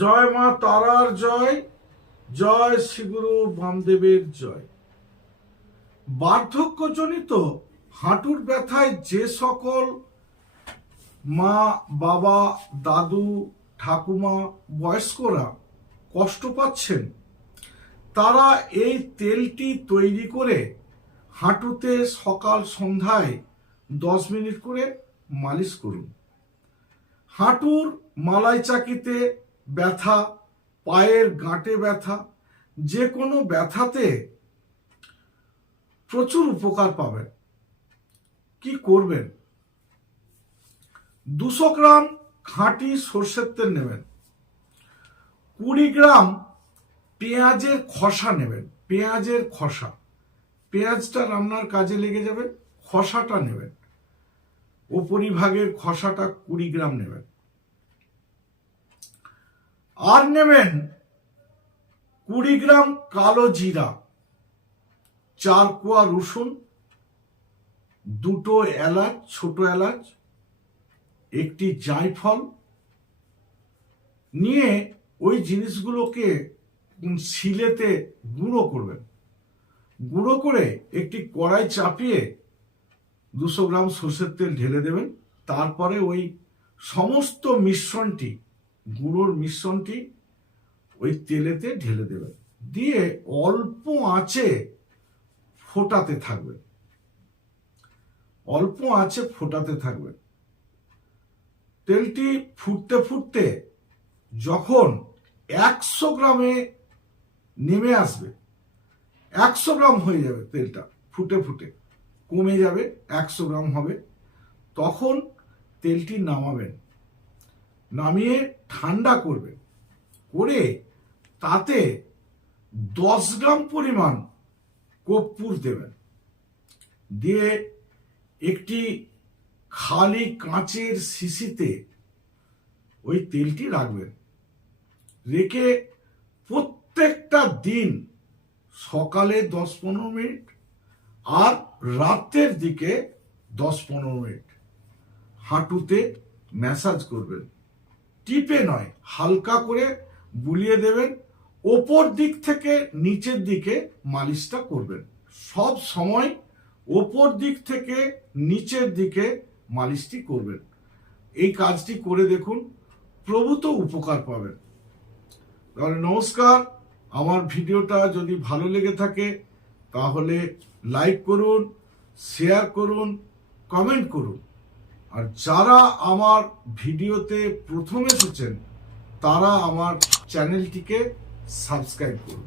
জয় মা তারার জয় জয় শ্রীগুরু বামদেবের জয়। বার্ধক্যজনিত হাঁটুর ব্যথায় যে সকল মা, বাবা, দাদু, ঠাকুমা, বয়স্করা কষ্ট পাচ্ছেন, তারা এই তেলটি তৈরি করে হাঁটুতে সকাল সন্ধ্যায় দশ মিনিট করে মালিশ করুন। হাঁটুর মালাই চাকিতে ব্যথা, পায়ের গাঁটে ব্যথা, যে কোনো ব্যথাতে প্রচুর উপকার পাবেন। কি করবেন? দুশো গ্রাম খাঁটি সর্ষের তেল নেবেন। কুড়ি গ্রাম পেঁয়াজের খসা নেবেন। পেঁয়াজের খসা। পেঁয়াজটা রান্নার কাজে লেগে যাবে, খসাটা নেবেন। ওপরিভাগের খসাটা কুড়ি গ্রাম নেবেন। আর নেবেন কুড়ি গ্রাম কালো জিরা চার কোয়া রসুন, দুটো এলাচ, ছোট এলাচ, একটি জায়ফল। নিয়ে ওই জিনিসগুলোকে শিলেতে গুঁড়ো করবেন। গুঁড়ো করে একটি কড়াই চাপিয়ে দুশো গ্রাম সর্ষের তেল ঢেলে দেবেন। তারপরে ওই সমস্ত মিশ্রণটি গুঁড়োর মিশ্রণটি ওই তেলেতে ঢেলে দেবে। দিয়ে অল্প আঁচে ফোটাতে থাকবে। অল্প আঁচে ফোটাতে থাকবেন তেলটি ফুটতে ফুটতে যখন একশো গ্রামে নেমে আসবে, একশো গ্রাম হয়ে যাবে তেলটা ফুটে ফুটে। কমে যাবে, একশো গ্রাম হবে। তখন তেলটি নামাবেন। নামিয়ে ঠান্ডা করবেন করে তাতে দশ গ্রাম পরিমাণ কর্পূর দেবেন। দিয়ে একটি খালি কাঁচের শিশিতে ওই তেলটি রাখবেন। রেখে প্রত্যেকটা দিন সকালে দশ পনেরো মিনিট আর রাতের দিকে দশ পনেরো মিনিট হাঁটুতে ম্যাসাজ করবেন। টিপে নয়, হালকা করে বুলিয়ে দেবেন, ওপর দিক থেকে নিচের দিকে মালিশটা করবেন। সব সময় ওপর দিক থেকে নিচের দিকে মালিশটি করবেন। এই কাজটি করে দেখুন, প্রভূত উপকার পাবেন। তাহলে নমস্কার, আমার ভিডিওটা যদি ভালো লেগে থাকে, তাহলে লাইক করুন, শেয়ার করুন, কমেন্ট করুন। আর যারা আমার ভিডিওতে প্রথম এসেছেন তারা আমার চ্যানেলটিকে সাবস্ক্রাইব করুন।